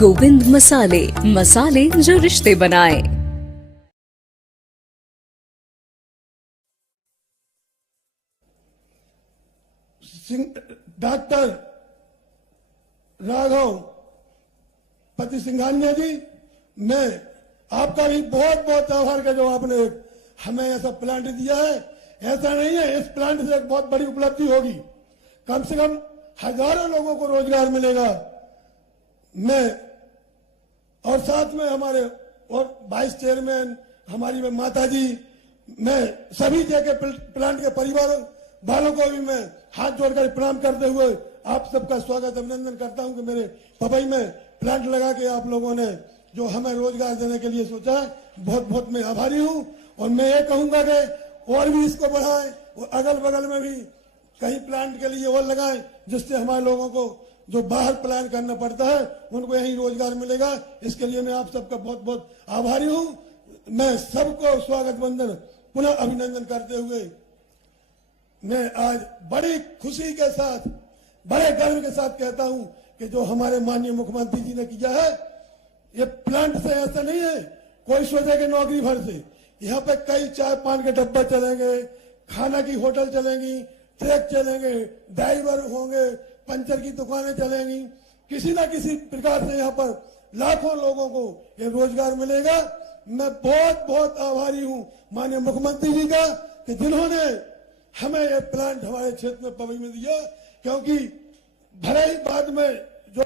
गोविंद मसाले, मसाले जो रिश्ते बनाए। डॉक्टर राघव पति सिंघानिया जी, मैं आपका भी बहुत बहुत आभार का जो आपने हमें ऐसा प्लांट दिया है। ऐसा नहीं है, इस प्लांट से एक बहुत बड़ी उपलब्धि होगी, कम से कम हजारों लोगों को रोजगार मिलेगा। मैं और साथ में हमारे और वाइस चेयरमैन हमारी में माता जी, मैं सभी जगह प्लांट के परिवार वालों को भी मैं हाथ जोड़कर प्रणाम करते हुए आप सबका स्वागत अभिनंदन करता हूं कि मेरे पपई में प्लांट लगा के आप लोगों ने जो हमें रोजगार देने के लिए सोचा है, बहुत बहुत मैं आभारी हूं। और मैं ये कहूंगा कि और भी इसको बढ़ाएं और अगल बगल में भी कहीं प्लांट के लिए और लगाएं, जिससे हमारे लोगों को जो बाहर प्लान करना पड़ता है उनको यही रोजगार मिलेगा। इसके लिए मैं आप सबका बहुत बहुत आभारी हूं। मैं सबको स्वागत वंदन पुनः अभिनंदन करते हुए मैं आज बड़ी खुशी के साथ, बड़े गर्व के साथ कहता हूं कि जो हमारे माननीय मुख्यमंत्री जी ने किया है, ये प्लांट से ऐसा नहीं है कोई सोचे कि नौकरी भर से। यहाँ पे कई चाय पान के डब्बे चलेंगे, खाना की होटल चलेंगी, ट्रक चलेंगे, ड्राइवर होंगे, पंचर की दुकानें चलेंगी। किसी ना किसी प्रकार से यहाँ पर लाखों लोगों को ये रोजगार मिलेगा। मैं बहुत बहुत आभारी हूँ माननीय मुख्यमंत्री जी का कि जिन्होंने हमें ये प्लांट हमारे क्षेत्र में पवई में दिया, क्योंकि भले ही बाद में जो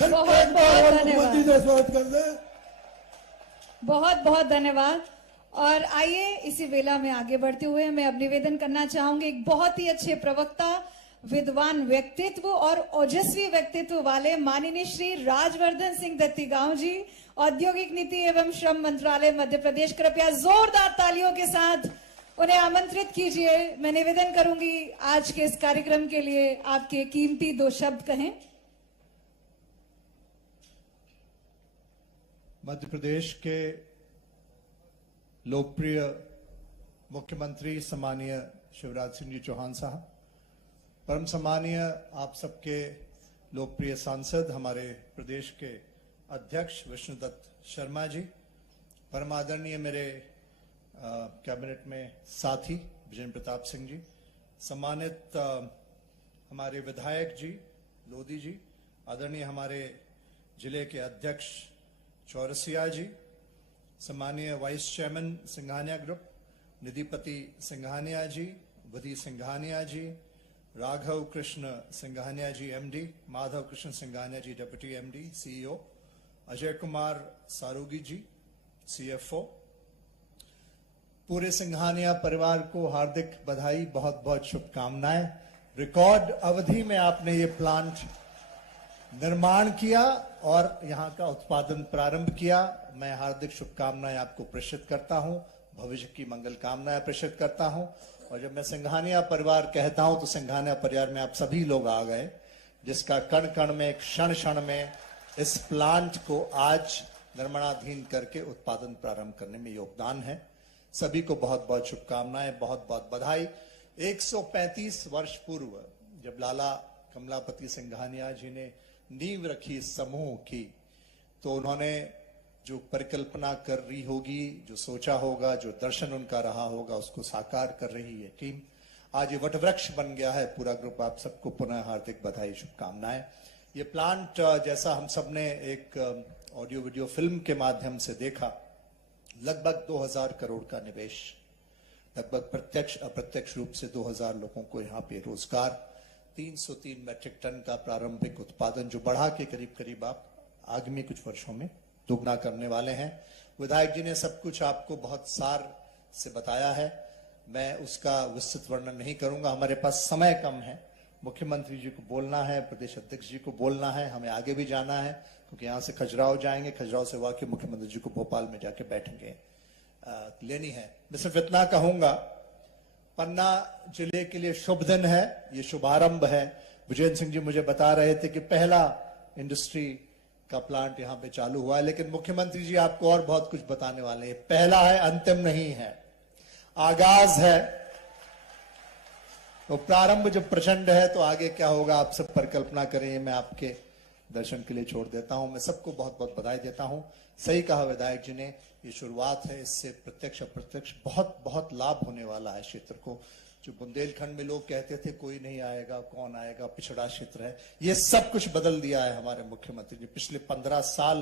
बहुत बहुत मुख्यमंत्री जी स्वागत कर दे। बहुत बहुत धन्यवाद। और आइए इसी वेला में आगे बढ़ते हुए मैं अब निवेदन करना चाहूंगी, एक बहुत ही अच्छे प्रवक्ता, विद्वान व्यक्तित्व और ओजस्वी व्यक्तित्व वाले माननीय श्री राजवर्धन सिंह दत्तीगांव जी, औद्योगिक नीति एवं श्रम मंत्रालय मध्य प्रदेश, कृपया जोरदार तालियों के साथ उन्हें आमंत्रित कीजिए। मैं निवेदन करूंगी आज के इस कार्यक्रम के लिए आपके कीमती 2 शब्द कहें। मध्य प्रदेश के लोकप्रिय मुख्यमंत्री सम्मानीय शिवराज सिंह जी चौहान साहब, परम सम्मानीय आप सबके लोकप्रिय सांसद हमारे प्रदेश के अध्यक्ष विष्णुदत्त शर्मा जी, परम आदरणीय मेरे कैबिनेट में साथी विजेंद्र प्रताप सिंह जी, सम्मानित हमारे विधायक जी लोधी जी, आदरणीय हमारे जिले के अध्यक्ष चौरसिया जी, सम्मानीय vice chairman Singhania group Nidhipati Singhania ji, Vidhi Singhania ji, Raghav Krishna Singhania ji MD, Madhav Krishna Singhania ji deputy MD CEO, Ajay Kumar Sarugi ji CFO, पूरे सिंघानिया परिवार को हार्दिक बधाई, बहुत बहुत शुभकामनाएं। रिकॉर्ड अवधि में आपने ये प्लांट निर्माण किया और यहाँ का उत्पादन प्रारंभ किया। मैं हार्दिक शुभकामनाएं आपको प्रेषित करता हूं, भविष्य की मंगल कामनाएं प्रेषित करता हूं। और जब मैं सिंघानिया परिवार कहता हूं तो सिंघानिया परिवार में आप सभी लोग आ गए, जिसका कण कण में, क्षण क्षण में इस प्लांट को आज निर्माणाधीन करके उत्पादन प्रारंभ करने में योगदान है। सभी को बहुत बहुत शुभकामनाएं, बहुत बहुत बधाई। 135 वर्ष पूर्व जब लाला कमलापति सिंघानिया जी ने नींव रखी इस समूह की, तो उन्होंने जो परिकल्पना कर रही होगी, जो सोचा होगा, जो दर्शन उनका रहा होगा, उसको साकार कर रही है टीम। आज ये वटवृक्ष बन गया है पूरा ग्रुप। आप सबको पुनः हार्दिक बधाई, शुभकामनाएं। ये प्लांट जैसा हम सब ने एक ऑडियो वीडियो फिल्म के माध्यम से देखा, लगभग 2000 करोड़ का निवेश, लगभग प्रत्यक्ष अप्रत्यक्ष रूप से 2000 लोगों को यहाँ पे रोजगार, 303 मैट्रिक टन का प्रारंभिक उत्पादन, जो बढ़ा के करीब करीब आप आगामी कुछ वर्षों में दोगुना करने वाले हैं। विधायक जी ने सब कुछ आपको बहुत सार से बताया है, मैं उसका विस्तृत वर्णन नहीं करूंगा, हमारे पास समय कम है। मुख्यमंत्री जी को बोलना है, प्रदेश अध्यक्ष जी को बोलना है, हमें आगे भी जाना है, क्योंकि यहाँ से खजुराहो जाएंगे, खजुराहो से वाकई मुख्यमंत्री जी को भोपाल में जाके बैठेंगे लेनी है। मैं सिर्फ इतना कहूंगा, पन्ना जिले के लिए शुभ दिन है, ये शुभारंभ है। विजेंद्र सिंह जी मुझे बता रहे थे कि पहला इंडस्ट्री का प्लांट यहाँ पे चालू हुआ है। लेकिन मुख्यमंत्री जी आपको और बहुत कुछ बताने वाले हैं। पहला है, अंतिम नहीं है, आगाज है। तो प्रारंभ जब प्रचंड है तो आगे क्या होगा आप सब परिकल्पना करें, मैं आपके दर्शन के लिए छोड़ देता हूं। मैं सबको बहुत बहुत बधाई देता हूं। सही कहा विधायक जी ने, ये शुरुआत है, इससे प्रत्यक्ष अप्रत्यक्ष बहुत बहुत लाभ होने वाला है क्षेत्र को। जो बुंदेलखंड में लोग कहते थे कोई नहीं आएगा, कौन आएगा, पिछड़ा क्षेत्र है, ये सब कुछ बदल दिया है हमारे मुख्यमंत्री जी। पिछले 15 साल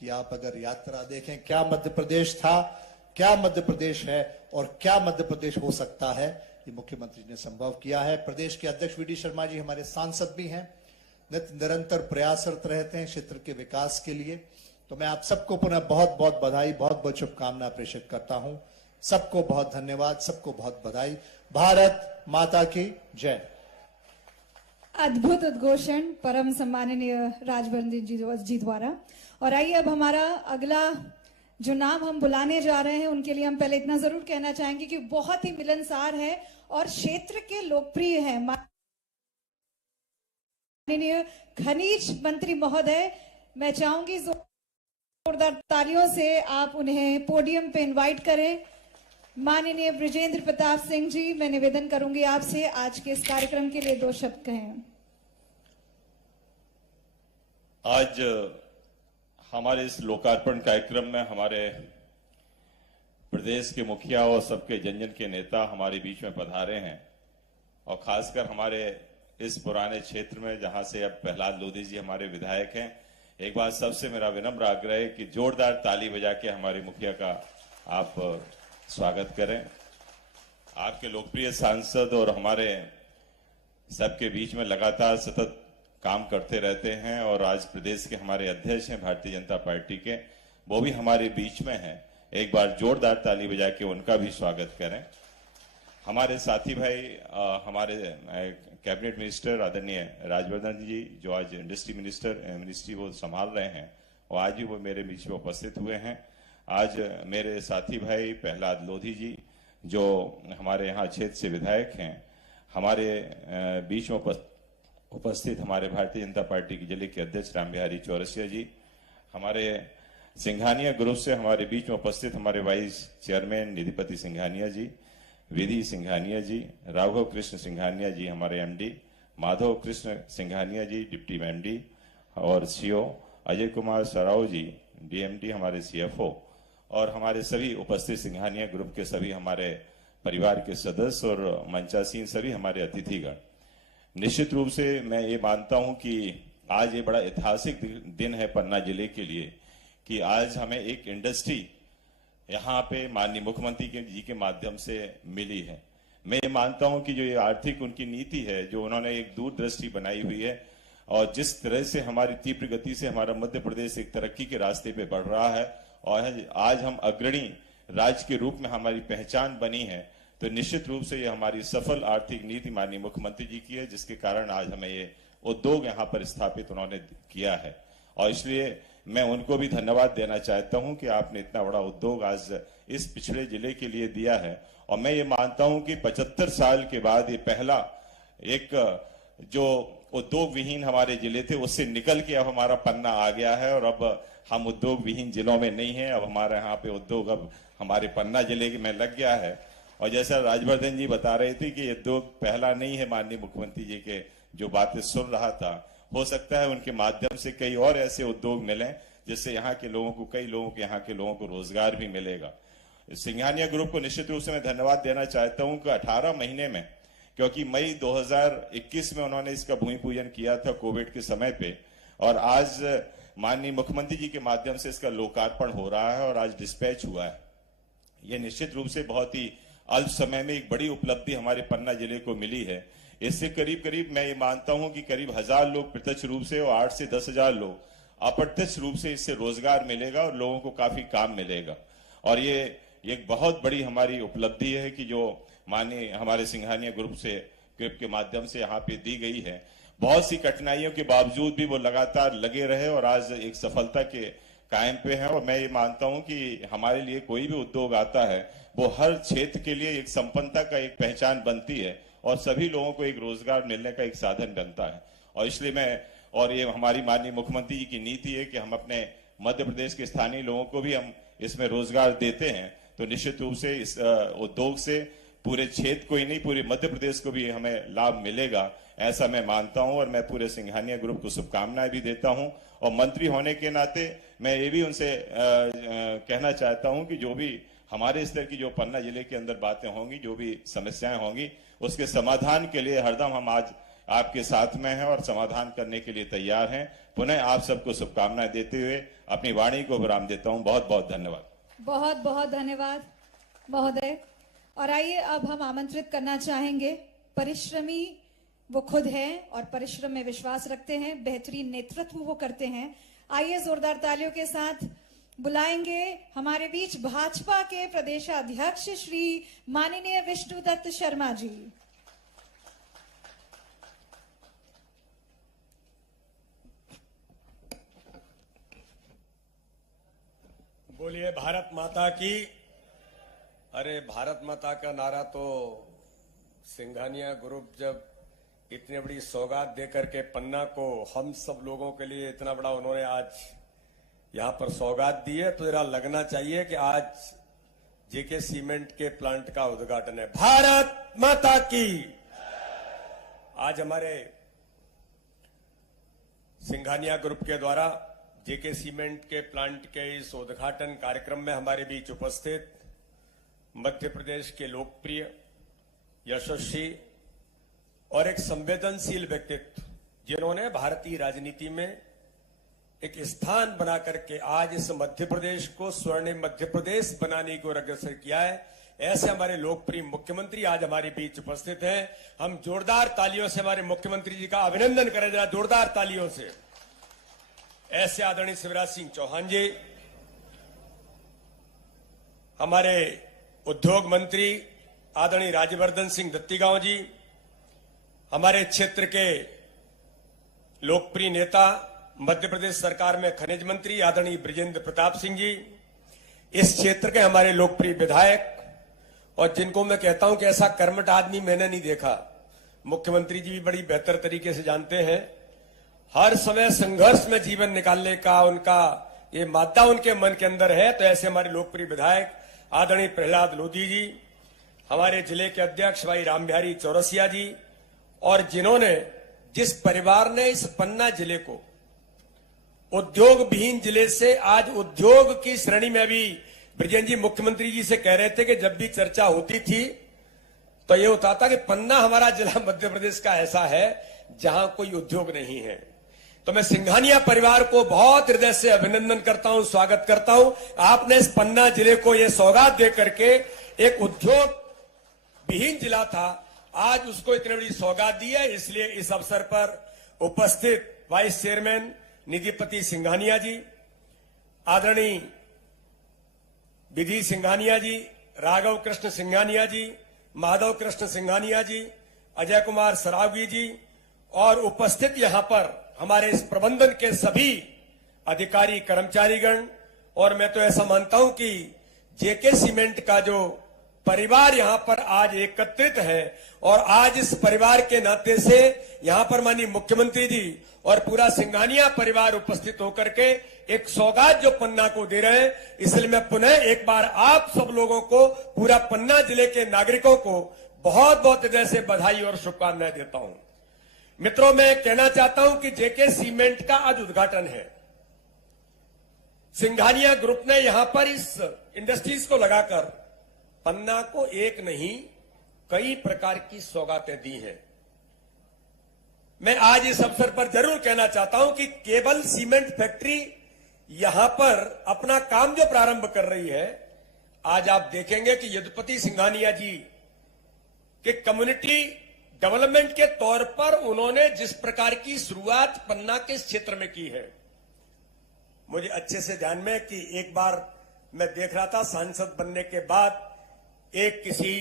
की आप अगर यात्रा देखें, क्या मध्य प्रदेश था, क्या मध्य प्रदेश है और क्या मध्य प्रदेश हो सकता है, ये मुख्यमंत्री ने संभव किया है। प्रदेश के अध्यक्ष वी डी शर्मा जी हमारे सांसद भी हैं, निरंतर प्रयासरत रहते हैं क्षेत्र के विकास के लिए। तो मैं आप सबको पुनः बहुत बहुत बधाई, बहुत बहुत शुभकामनाएं प्रेषित करता हूं। सबको बहुत धन्यवाद, सबको बहुत बधाई। भारत माता की जय। अद्भुत उद्घोषण परम सम्माननीय राजवर्धन जी द्वारा। और आइए अब हमारा अगला जो नाम हम बुलाने जा रहे हैं उनके लिए हम पहले इतना जरूर कहना चाहेंगे कि बहुत ही मिलनसार है और क्षेत्र के लोकप्रिय है। माननीय खनिज मंत्री महोदय, मैं चाहूंगी जोरदार तालियों से आप उन्हें पोडियम पे इनवाइट करें। माननीय ब्रिजेंद्र प्रताप सिंह जी, मैं निवेदन करूंगी आपसे आज के इस कार्यक्रम के लिए 2 शब्द कहें। आज हमारे इस लोकार्पण कार्यक्रम में हमारे प्रदेश के मुखिया और सबके जन जन के नेता हमारे बीच में पधारे हैं और खासकर हमारे इस पुराने क्षेत्र में जहां से अब प्रहलाद लोधी जी हमारे विधायक हैं। एक बार सबसे मेरा विनम्र आग्रह है कि जोरदार ताली बजा के हमारे मुखिया का आप स्वागत करें। आपके लोकप्रिय सांसद और हमारे सबके बीच में लगातार सतत काम करते रहते हैं और आज प्रदेश के हमारे अध्यक्ष हैं भारतीय जनता पार्टी के, वो भी हमारे बीच में हैं। एक बार जोरदार ताली बजा के उनका भी स्वागत करें। हमारे साथी भाई हमारे कैबिनेट मिनिस्टर आदरणीय राजवर्धन जी, जो आज इंडस्ट्री मिनिस्ट्री वो संभाल रहे हैं और आज भी वो मेरे बीच में उपस्थित हुए हैं। आज मेरे साथी भाई प्रहलाद लोधी जी, जो हमारे यहाँ क्षेत्र से विधायक हैं, हमारे बीच में उपस्थित हमारे भारतीय जनता पार्टी की जिले के अध्यक्ष राम बिहारी चौरसिया जी, हमारे सिंघानिया ग्रुप से हमारे बीच में उपस्थित हमारे वाइस चेयरमैन निधिपति सिंघानिया जी, विधि सिंघानिया जी, राघव कृष्ण सिंघानिया जी हमारे MD, Madhav Krishna Singhania ji deputy MD और सीओ, अजय कुमार सराव जी डीएमडी हमारे सीएफओ और हमारे सभी उपस्थित सिंघानिया ग्रुप के सभी हमारे परिवार के सदस्य और मंचासीन सभी हमारे अतिथिगण। निश्चित रूप से मैं ये मानता हूं कि आज ये बड़ा ऐतिहासिक दिन है पन्ना जिले के लिए कि आज हमें एक इंडस्ट्री यहाँ पे माननीय मुख्यमंत्री जी के माध्यम से मिली है। मैं ये मानता हूं कि जो ये आर्थिक उनकी नीति है, जो उन्होंने एक दूरदृष्टि बनाई हुई है और जिस तरह से हमारी तीव्र गति से हमारा मध्य प्रदेश एक तरक्की के रास्ते पे बढ़ रहा है और आज हम अग्रणी राज्य के रूप में हमारी पहचान बनी है, तो निश्चित रूप से ये हमारी सफल आर्थिक नीति माननीय मुख्यमंत्री जी की है, जिसके कारण आज हमें ये उद्योग यहाँ पर स्थापित उन्होंने किया है। और इसलिए मैं उनको भी धन्यवाद देना चाहता हूं कि आपने इतना बड़ा उद्योग आज इस पिछड़े जिले के लिए दिया है। और मैं ये मानता हूं कि 75 साल के बाद ये पहला एक जो उद्योग विहीन हमारे जिले थे उससे निकल के अब हमारा पन्ना आ गया है और अब हम उद्योग विहीन जिलों में नहीं है। अब हमारे यहाँ पे उद्योग अब हमारे पन्ना जिले में लग गया है। और जैसा राजवर्धन जी बता रहे थे कि ये उद्योग पहला नहीं है, माननीय मुख्यमंत्री जी के जो बातें सुन रहा था, हो सकता है उनके माध्यम से कई और ऐसे उद्योग मिले जिससे यहाँ के लोगों को, कई लोगों को, यहाँ के लोगों को रोजगार भी मिलेगा। सिंघानिया ग्रुप को निश्चित रूप से मैं धन्यवाद देना चाहता हूं कि 18 महीने में, क्योंकि मई 2021 में उन्होंने इसका भूमि पूजन किया था कोविड के समय पे, और आज माननीय मुख्यमंत्री जी के माध्यम से इसका लोकार्पण हो रहा है और आज डिस्पैच हुआ है। यह निश्चित रूप से बहुत ही अल्प समय में एक बड़ी उपलब्धि हमारे पन्ना जिले को मिली है। इससे करीब करीब मैं ये मानता हूं कि करीब 1000 लोग प्रत्यक्ष रूप से और 8 से 10,000 लोग अप्रत्यक्ष रूप से इससे रोजगार मिलेगा और लोगों को काफी काम मिलेगा। और ये एक बहुत बड़ी हमारी उपलब्धि है कि जो माननीय हमारे सिंघानिया ग्रुप के माध्यम से यहाँ पे दी गई है। बहुत सी कठिनाइयों के बावजूद भी वो लगातार लगे रहे और आज एक सफलता के कायम पे है। और मैं ये मानता हूं कि हमारे लिए कोई भी उद्योग आता है वो हर क्षेत्र के लिए एक संपन्नता का एक पहचान बनती है और सभी लोगों को एक रोजगार मिलने का एक साधन बनता है। और इसलिए मैं और ये हमारी माननीय मुख्यमंत्री जी की नीति है कि हम अपने मध्य प्रदेश के स्थानीय लोगों को भी हम इसमें रोजगार देते हैं, तो निश्चित रूप से इस उद्योग से पूरे क्षेत्र को ही नहीं, पूरे मध्य प्रदेश को भी हमें लाभ मिलेगा, ऐसा मैं मानता हूं। और मैं पूरे सिंघानिया ग्रुप को शुभकामनाएं भी देता हूं। और मंत्री होने के नाते मैं ये भी उनसे कहना चाहता हूं कि जो भी हमारे स्तर की जो पन्ना जिले के अंदर बातें होंगी, जो भी समस्याएं होंगी, उसके समाधान के लिए हरदम हम आज आपके साथ में हैं और समाधान करने के लिए तैयार हैं। पुनः आप सबको शुभकामनाएं देते हुए अपनी वाणी को विराम देता हूं। बहुत बहुत धन्यवाद। बहुत बहुत धन्यवाद महोदय। और आइए अब हम आमंत्रित करना चाहेंगे, परिश्रमी वो खुद हैं और परिश्रम में विश्वास रखते हैं, बेहतरीन नेतृत्व वो करते हैं। आइए जोरदार तालियों के साथ बुलाएंगे हमारे बीच भाजपा के प्रदेशाध्यक्ष श्री माननीय विष्णुदत्त शर्मा जी। बोलिए भारत माता की। अरे भारत माता का नारा तो सिंघानिया ग्रुप जब इतनी बड़ी सौगात देकर के पन्ना को हम सब लोगों के लिए इतना बड़ा उन्होंने आज यहां पर सौगात दी है, तो जरा लगना चाहिए कि आज जेके सीमेंट के प्लांट का उद्घाटन है। भारत माता की। आज हमारे सिंघानिया ग्रुप के द्वारा जेके सीमेंट के प्लांट के इस उद्घाटन कार्यक्रम में हमारे बीच उपस्थित मध्य प्रदेश के लोकप्रिय, यशस्वी और एक संवेदनशील व्यक्तित्व, जिन्होंने भारतीय राजनीति में एक स्थान बना करके आज इस मध्य प्रदेश को स्वर्णिम मध्य प्रदेश बनाने को अग्रसर किया है, ऐसे हमारे लोकप्रिय मुख्यमंत्री आज हमारे बीच उपस्थित हैं। हम जोरदार तालियों से हमारे मुख्यमंत्री जी का अभिनंदन करें, जरा जोरदार तालियों से। ऐसे आदरणीय शिवराज सिंह चौहान जी, हमारे उद्योग मंत्री आदरणीय राज्यवर्धन सिंह दत्तीगांव जी, हमारे क्षेत्र के लोकप्रिय नेता मध्य प्रदेश सरकार में खनिज मंत्री आदरणीय ब्रिजेंद्र प्रताप सिंह जी, इस क्षेत्र के हमारे लोकप्रिय विधायक, और जिनको मैं कहता हूं कि ऐसा कर्मठ आदमी मैंने नहीं देखा, मुख्यमंत्री जी भी बड़ी बेहतर तरीके से जानते हैं, हर समय संघर्ष में जीवन निकालने का उनका ये मादा उनके मन के अंदर है। तो ऐसे हमारे लोकप्रिय विधायक आदरणीय प्रहलाद लोधी जी, हमारे जिले के अध्यक्ष भाई राम बिहारी चौरसिया जी, और जिन्होंने, जिस परिवार ने इस पन्ना जिले को उद्योग विहीन जिले से आज उद्योग की श्रेणी में, अभी ब्रिजेंद्र जी मुख्यमंत्री जी से कह रहे थे कि जब भी चर्चा होती थी तो ये होता था कि पन्ना हमारा जिला मध्य प्रदेश का ऐसा है जहां कोई उद्योग नहीं है। तो मैं सिंघानिया परिवार को बहुत हृदय से अभिनंदन करता हूं, स्वागत करता हूं। आपने इस पन्ना जिले को यह सौगात दे करके, एक उद्योग विहीन जिला था, आज उसको इतनी बड़ी सौगात दी है। इसलिए इस अवसर पर उपस्थित वाइस चेयरमैन निधिपति सिंघानिया जी, आदरणीय विधि सिंघानिया जी, राघव कृष्ण सिंघानिया जी, माधव कृष्ण सिंघानिया जी, अजय कुमार सरावगी जी, और उपस्थित यहां पर हमारे इस प्रबंधन के सभी अधिकारी कर्मचारीगण, और मैं तो ऐसा मानता हूं कि जेके सीमेंट का जो परिवार यहां पर आज एकत्रित है, और आज इस परिवार के नाते से यहां पर माननीय मुख्यमंत्री जी और पूरा सिंघानिया परिवार उपस्थित होकर के एक सौगात जो पन्ना को दे रहे हैं, इसलिए मैं पुनः एक बार आप सब लोगों को, पूरा पन्ना जिले के नागरिकों को बहुत बहुत हृदय से बधाई और शुभकामनाएं देता हूं। मित्रों, मैं कहना चाहता हूं कि जेके सीमेंट का आज उद्घाटन है। सिंघानिया ग्रुप ने यहां पर इस इंडस्ट्रीज को लगाकर पन्ना को एक नहीं कई प्रकार की सौगातें दी हैं। मैं आज इस अवसर पर जरूर कहना चाहता हूं कि केवल सीमेंट फैक्ट्री यहां पर अपना काम जो प्रारंभ कर रही है, आज आप देखेंगे कि यदुपति सिंघानिया जी के कम्युनिटी डेवलपमेंट के तौर पर उन्होंने जिस प्रकार की शुरुआत पन्ना के इस क्षेत्र में की है, मुझे अच्छे से ध्यान में कि एक बार मैं देख रहा था, सांसद बनने के बाद एक किसी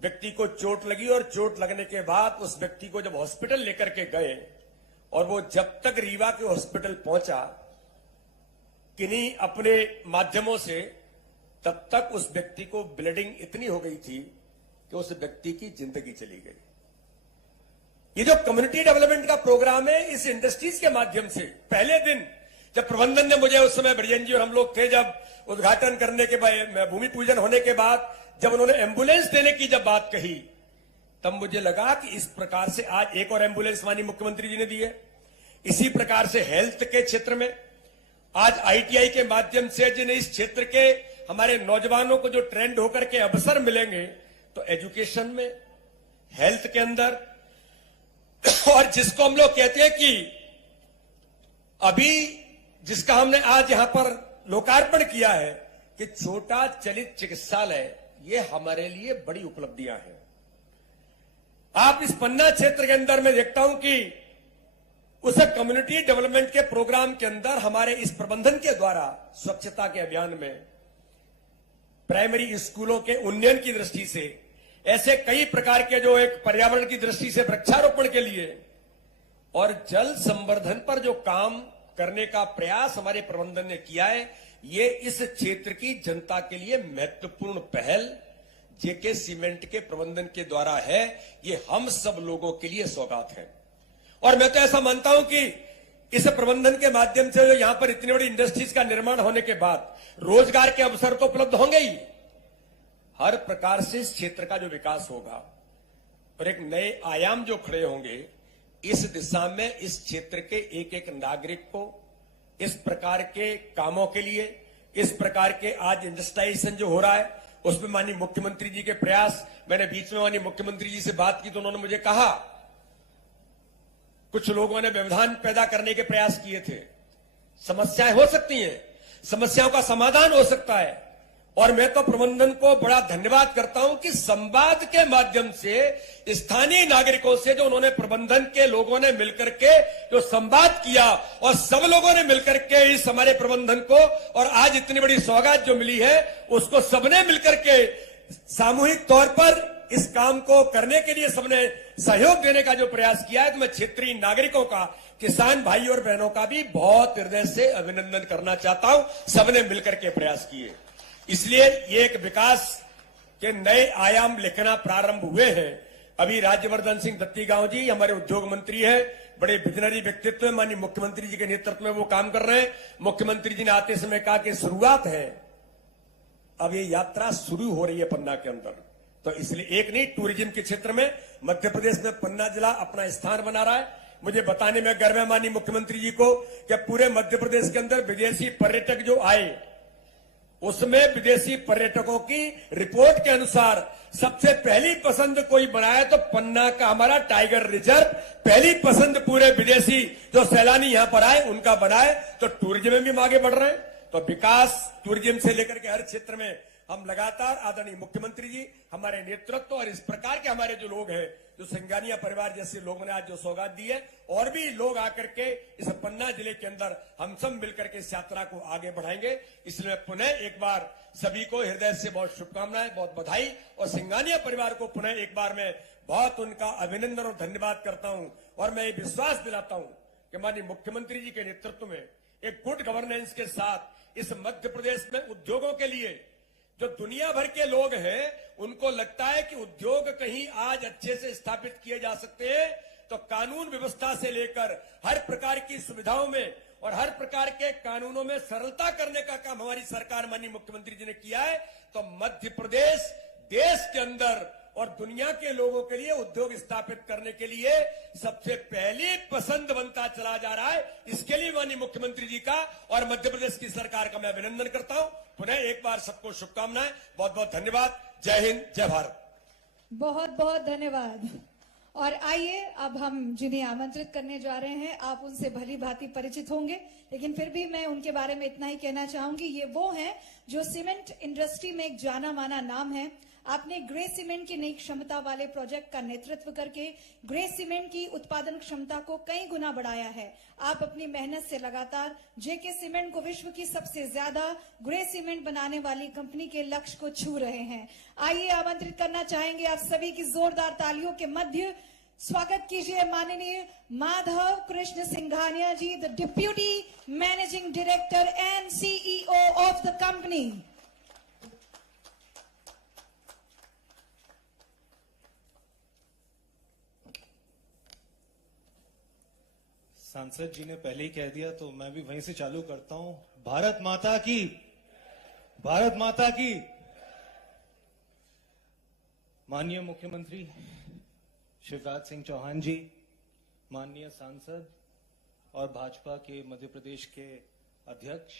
व्यक्ति को चोट लगी, और चोट लगने के बाद उस व्यक्ति को जब हॉस्पिटल लेकर के गए, और वो जब तक रीवा के हॉस्पिटल पहुंचा किन्हीं अपने माध्यमों से, तब तक उस व्यक्ति को ब्लीडिंग इतनी हो गई थी कि उस व्यक्ति की जिंदगी चली गई। ये जो कम्युनिटी डेवलपमेंट का प्रोग्राम है, इस इंडस्ट्रीज के माध्यम से पहले दिन जब प्रबंधन ने मुझे, उस समय ब्रिजेन जी और हम लोग थे, जब उद्घाटन करने के बाद, भूमि पूजन होने के बाद जब उन्होंने एम्बुलेंस देने की जब बात कही, तब मुझे लगा कि इस प्रकार से आज एक और एम्बुलेंस माननीय मुख्यमंत्री जी ने दी है। इसी प्रकार से हेल्थ के क्षेत्र में आज आईटीआई के माध्यम से जिन्हें इस क्षेत्र के हमारे नौजवानों को जो ट्रेंड होकर के अवसर मिलेंगे, तो एजुकेशन में, हेल्थ के अंदर, और जिसको हम लोग कहते हैं कि अभी जिसका हमने आज यहां पर लोकार्पण किया है कि छोटा चलित चिकित्सालय, ये हमारे लिए बड़ी उपलब्धियां हैं। आप इस पन्ना क्षेत्र के अंदर मैं देखता हूं कि उस कम्युनिटी डेवलपमेंट के प्रोग्राम के अंदर हमारे इस प्रबंधन के द्वारा स्वच्छता के अभियान में, प्राइमरी स्कूलों के उन्नयन की दृष्टि से, ऐसे कई प्रकार के जो एक पर्यावरण की दृष्टि से वृक्षारोपण के लिए और जल संवर्धन पर जो काम करने का प्रयास हमारे प्रबंधन ने किया है, ये इस क्षेत्र की जनता के लिए महत्वपूर्ण पहल जेके सीमेंट के प्रबंधन के द्वारा है। ये हम सब लोगों के लिए सौगात है। और मैं तो ऐसा मानता हूं कि इस प्रबंधन के माध्यम से जो यहां पर इतनी बड़ी इंडस्ट्रीज का निर्माण होने के बाद रोजगार के अवसर तो उपलब्ध होंगे ही, हर प्रकार से इस क्षेत्र का जो विकास होगा और एक नए आयाम जो खड़े होंगे, इस दिशा में इस क्षेत्र के एक एक नागरिक को इस प्रकार के कामों के लिए, इस प्रकार के आज इंडस्ट्रियलाइजेशन जो हो रहा है, उसमें माननीय मुख्यमंत्री जी के प्रयास, मैंने बीच में माननीय मुख्यमंत्री जी से बात की तो उन्होंने मुझे कहा कुछ लोगों ने व्यवधान पैदा करने के प्रयास किए थे। समस्याएं हो सकती हैं, समस्याओं का समाधान हो सकता है, और मैं तो प्रबंधन को बड़ा धन्यवाद करता हूं कि संवाद के माध्यम से स्थानीय नागरिकों से जो उन्होंने प्रबंधन के लोगों ने मिलकर के जो संवाद किया और सब लोगों ने मिलकर के इस हमारे प्रबंधन को, और आज इतनी बड़ी सौगात जो मिली है उसको सबने मिलकर के सामूहिक तौर पर इस काम को करने के लिए सबने सहयोग देने का जो प्रयास किया है, तो मैं क्षेत्रीय नागरिकों का, किसान भाई और बहनों का भी बहुत हृदय से अभिनंदन करना चाहता हूं। सबने मिलकर के प्रयास किए, इसलिए ये एक विकास के नए आयाम लिखना प्रारंभ हुए हैं। अभी राज्यवर्धन सिंह दत्तीगांव जी हमारे उद्योग मंत्री हैं, बड़े विजनरी व्यक्तित्व, माननीय मुख्यमंत्री जी के नेतृत्व में वो काम कर रहे हैं। मुख्यमंत्री जी ने आते समय कहा कि शुरुआत है, अब ये यात्रा शुरू हो रही है पन्ना के अंदर, तो इसलिए एक नहीं, टूरिज्म के क्षेत्र में मध्य प्रदेश में पन्ना जिला अपना स्थान बना रहा है। मुझे बताने में गर्व है माननीय मुख्यमंत्री जी को कि पूरे मध्य प्रदेश के अंदर विदेशी पर्यटक जो आए, उसमें विदेशी पर्यटकों की रिपोर्ट के अनुसार सबसे पहली पसंद कोई बनाया तो पन्ना का हमारा टाइगर रिजर्व पहली पसंद पूरे विदेशी जो सैलानी यहां पर आए उनका बनाए। तो टूरिज्म में भी हम आगे बढ़ रहे हैं। तो विकास टूरिज्म से लेकर के हर क्षेत्र में हम लगातार आदरणीय मुख्यमंत्री जी, हमारे नेतृत्व और इस प्रकार के हमारे जो लोग हैं, जो सिंघानिया परिवार जैसे लोगों ने आज जो सौगात दी है, और भी लोग आकर के इस पन्ना जिले के अंदर हम सब मिलकर के इस यात्रा को आगे बढ़ाएंगे। इसलिए मैं पुनः एक बार सभी को हृदय से बहुत शुभकामनाएं, बहुत बधाई, और सिंघानिया परिवार को पुनः एक बार मैं बहुत उनका अभिनंदन और धन्यवाद करता हूं। और मैं ये विश्वास दिलाता हूं कि माननीय मुख्यमंत्री जी के नेतृत्व में एक गुड गवर्नेंस के साथ इस मध्य प्रदेश में उद्योगों के लिए जो दुनिया भर के लोग हैं उनको लगता है कि उद्योग कहीं आज अच्छे से स्थापित किए जा सकते हैं, तो कानून व्यवस्था से लेकर हर प्रकार की सुविधाओं में और हर प्रकार के कानूनों में सरलता करने का काम हमारी सरकार माननीय मुख्यमंत्री जी ने किया है। तो मध्य प्रदेश देश के अंदर और दुनिया के लोगों के लिए उद्योग स्थापित करने के लिए सबसे पहली पसंद बनता चला जा रहा है। इसके लिए माननीय मुख्यमंत्री जी का और मध्य प्रदेश की सरकार का मैं अभिनंदन करता हूं। पुनः एक बार सबको शुभकामनाएं, बहुत बहुत धन्यवाद। जय हिंद, जय भारत। बहुत बहुत धन्यवाद। और आइए अब हम जिन्हें आमंत्रित करने जा रहे हैं, आप उनसे भली भांति परिचित होंगे, लेकिन फिर भी मैं उनके बारे में इतना ही कहना चाहूंगी। ये वो हैं जो सीमेंट इंडस्ट्री में एक जाना माना नाम है। आपने ग्रे सीमेंट की नई क्षमता वाले प्रोजेक्ट का नेतृत्व करके ग्रे सीमेंट की उत्पादन क्षमता को कई गुना बढ़ाया है। आप अपनी मेहनत से लगातार जेके सीमेंट को विश्व की सबसे ज्यादा ग्रे सीमेंट बनाने वाली कंपनी के लक्ष्य को छू रहे हैं। आइए आमंत्रित करना चाहेंगे आप सभी की जोरदार तालियों के मध्य स्वागत कीजिए माननीय Madhav Krishna Singhania ji, the deputy managing director and CEO of the company. सांसद जी ने पहले ही कह दिया तो मैं भी वहीं से चालू करता हूं। भारत माता की, भारत माता की। माननीय मुख्यमंत्री शिवराज सिंह चौहान जी, माननीय सांसद और भाजपा के मध्य प्रदेश के अध्यक्ष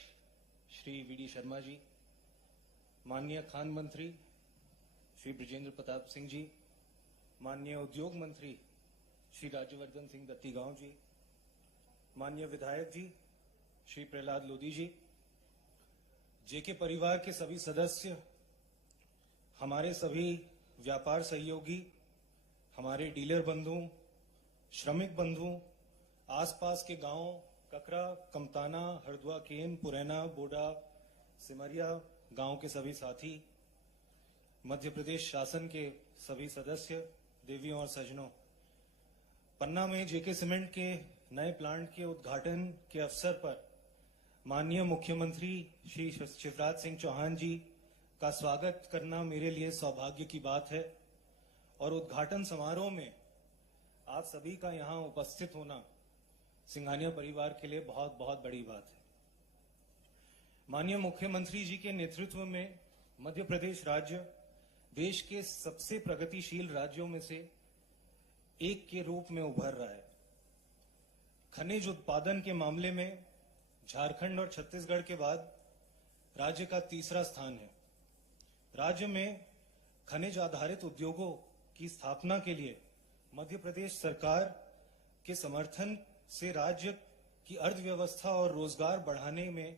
श्री वीडी शर्मा जी, माननीय खान मंत्री श्री ब्रिजेंद्र प्रताप सिंह जी, माननीय उद्योग मंत्री श्री राज्यवर्धन सिंह दत्तीगांव जी, माननीय विधायक जी श्री प्रहलाद लोधी जी, जेके परिवार के सभी सदस्य, हमारे सभी व्यापार सहयोगी, हमारे डीलर बंधु, श्रमिक बंधु, आसपास के गांव ककरा, कमताना, हरदुआ, केन, पुरैना, बोडा, सिमरिया गांव के सभी साथी, मध्य प्रदेश शासन के सभी सदस्य, देवियों और सजनों, पन्ना में जेके सीमेंट के नए प्लांट के उद्घाटन के अवसर पर माननीय मुख्यमंत्री श्री शिवराज सिंह चौहान जी का स्वागत करना मेरे लिए सौभाग्य की बात है और उद्घाटन समारोह में आप सभी का यहां उपस्थित होना सिंघानिया परिवार के लिए बहुत बहुत बड़ी बात है। माननीय मुख्यमंत्री जी के नेतृत्व में मध्य प्रदेश राज्य देश के सबसे प्रगतिशील राज्यों में से एक के रूप में उभर रहा है। खनिज उत्पादन के मामले में झारखंड और छत्तीसगढ़ के बाद राज्य का तीसरा स्थान है। राज्य में खनिज आधारित उद्योगों की स्थापना के लिए मध्य प्रदेश सरकार के समर्थन से राज्य की अर्थव्यवस्था और रोजगार बढ़ाने में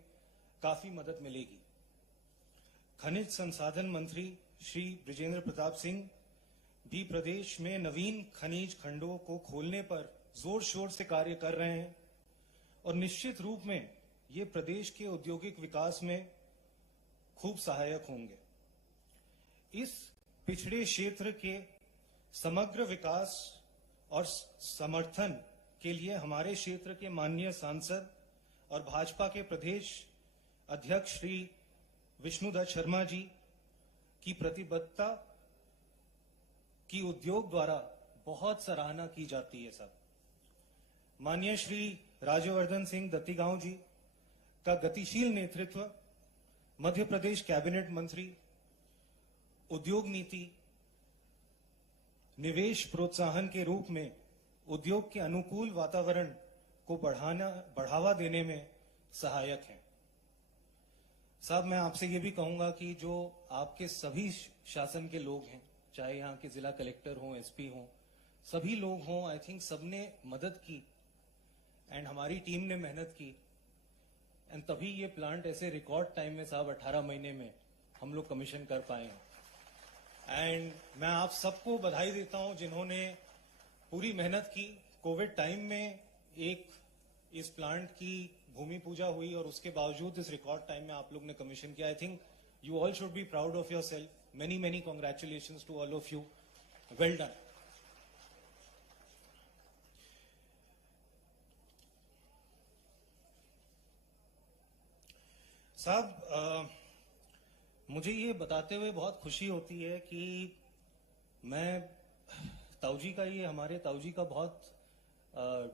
काफी मदद मिलेगी। खनिज संसाधन मंत्री श्री ब्रिजेंद्र प्रताप सिंह भी प्रदेश में नवीन खनिज खंडों को खोलने पर जोर शोर से कार्य कर रहे हैं और निश्चित रूप में ये प्रदेश के औद्योगिक विकास में खूब सहायक होंगे। इस पिछड़े क्षेत्र के समग्र विकास और समर्थन के लिए हमारे क्षेत्र के माननीय सांसद और भाजपा के प्रदेश अध्यक्ष श्री विष्णुदत्त शर्मा जी की प्रतिबद्धता की उद्योग द्वारा बहुत सराहना की जाती है। सब माननीय श्री राज्यवर्धन सिंह दत्तीगांव जी का गतिशील नेतृत्व, मध्य प्रदेश कैबिनेट मंत्री, उद्योग नीति, निवेश प्रोत्साहन के रूप में उद्योग के अनुकूल वातावरण को बढ़ावा देने में सहायक हैं। साहब, मैं आपसे ये भी कहूंगा कि जो आपके सभी शासन के लोग हैं, चाहे यहाँ के जिला कलेक्टर हों, एसपी हों, सभी लोग हों, आई थिंक सबने मदद की एंड हमारी टीम ने मेहनत की एंड तभी ये प्लांट ऐसे रिकॉर्ड टाइम में साहब 18 महीने में हम लोग कमीशन कर पाए हैं। एंड मैं आप सबको बधाई देता हूं जिन्होंने पूरी मेहनत की। कोविड टाइम में एक इस प्लांट की भूमि पूजा हुई और उसके बावजूद इस रिकॉर्ड टाइम में आप लोग ने कमीशन किया। I think you all should be proud of yourself. Many many congratulations to all of you. Well done. साहब, मुझे ये बताते हुए बहुत खुशी होती है कि मैं ताऊजी का, ये हमारे ताऊजी का बहुत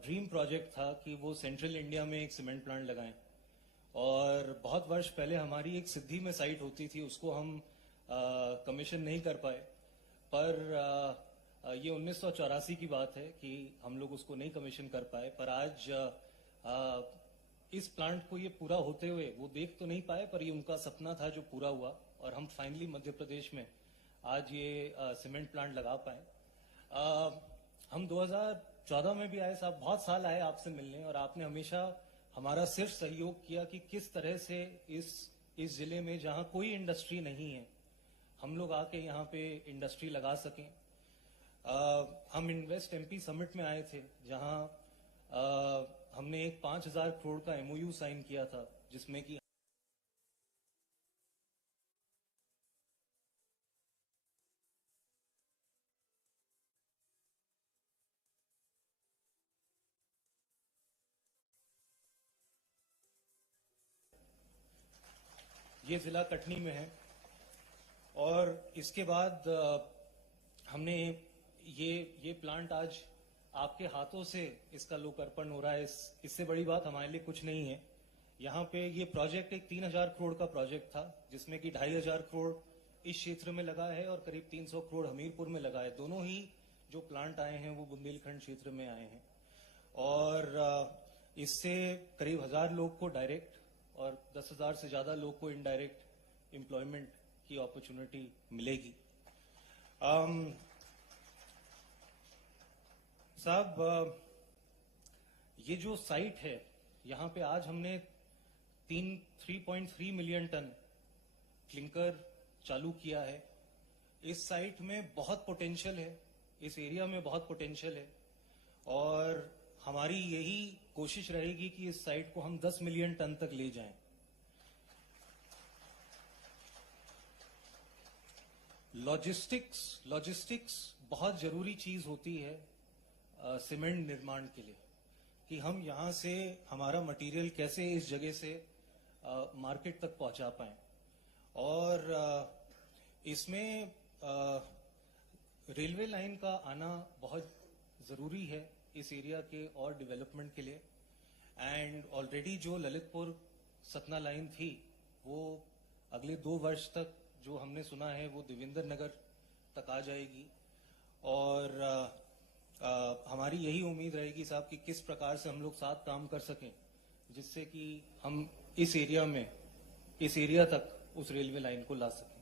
ड्रीम प्रोजेक्ट था कि वो सेंट्रल इंडिया में एक सीमेंट प्लांट लगाएं और बहुत वर्ष पहले हमारी एक सिद्धि में साइट होती थी, उसको हम कमीशन नहीं कर पाए, पर ये 1984 की बात है कि हम लोग उसको नहीं कमीशन कर पाए। पर आज इस प्लांट को ये पूरा होते हुए वो देख तो नहीं पाए, पर ये उनका सपना था जो पूरा हुआ और हम फाइनली मध्य प्रदेश में आज ये सीमेंट प्लांट लगा पाए। हम 2014 में भी आए साहब, बहुत साल आए आपसे मिलने और आपने हमेशा हमारा सिर्फ सहयोग किया कि किस तरह से इस जिले में जहां कोई इंडस्ट्री नहीं है हम लोग आके यहाँ पे इंडस्ट्री लगा सकें। हम इन्वेस्ट एमपी समिट में आए थे जहां हमने एक 5000 करोड़ का एमओयू साइन किया था जिसमें कि ये जिला कटनी में है और इसके बाद हमने ये प्लांट आज आपके हाथों से इसका लोकार्पण हो रहा है। इससे बड़ी बात हमारे लिए कुछ नहीं है। यहाँ पे ये प्रोजेक्ट एक 3000 करोड़ का प्रोजेक्ट था, जिसमें कि 2500 करोड़ इस क्षेत्र में लगा है और करीब 300 करोड़ हमीरपुर में लगा है। दोनों ही जो प्लांट आए हैं वो बुंदेलखंड क्षेत्र में आए हैं और इससे करीब 1000 लोग को डायरेक्ट और 10,000 से ज्यादा लोग को इनडायरेक्ट एम्प्लॉयमेंट की अपॉर्चुनिटी मिलेगी। साहब, ये जो साइट है यहाँ पे आज हमने 3.3 मिलियन टन क्लिंकर चालू किया है। इस साइट में बहुत पोटेंशियल है, इस एरिया में बहुत पोटेंशियल है और हमारी यही कोशिश रहेगी कि इस साइट को हम 10 मिलियन टन तक ले जाएं। लॉजिस्टिक्स बहुत जरूरी चीज होती है सीमेंट निर्माण के लिए, कि हम यहां से हमारा मटेरियल कैसे इस जगह से मार्केट तक पहुंचा पाएं और इसमें रेलवे लाइन का आना बहुत जरूरी है इस एरिया के और डेवलपमेंट के लिए। एंड ऑलरेडी जो ललितपुर सतना लाइन थी वो अगले 2 वर्ष तक, जो हमने सुना है, वो देवेंद्र नगर तक आ जाएगी और हमारी यही उम्मीद रहेगी साहब कि किस प्रकार से हम लोग साथ काम कर सकें जिससे कि हम इस एरिया तक उस रेलवे लाइन को ला सकें।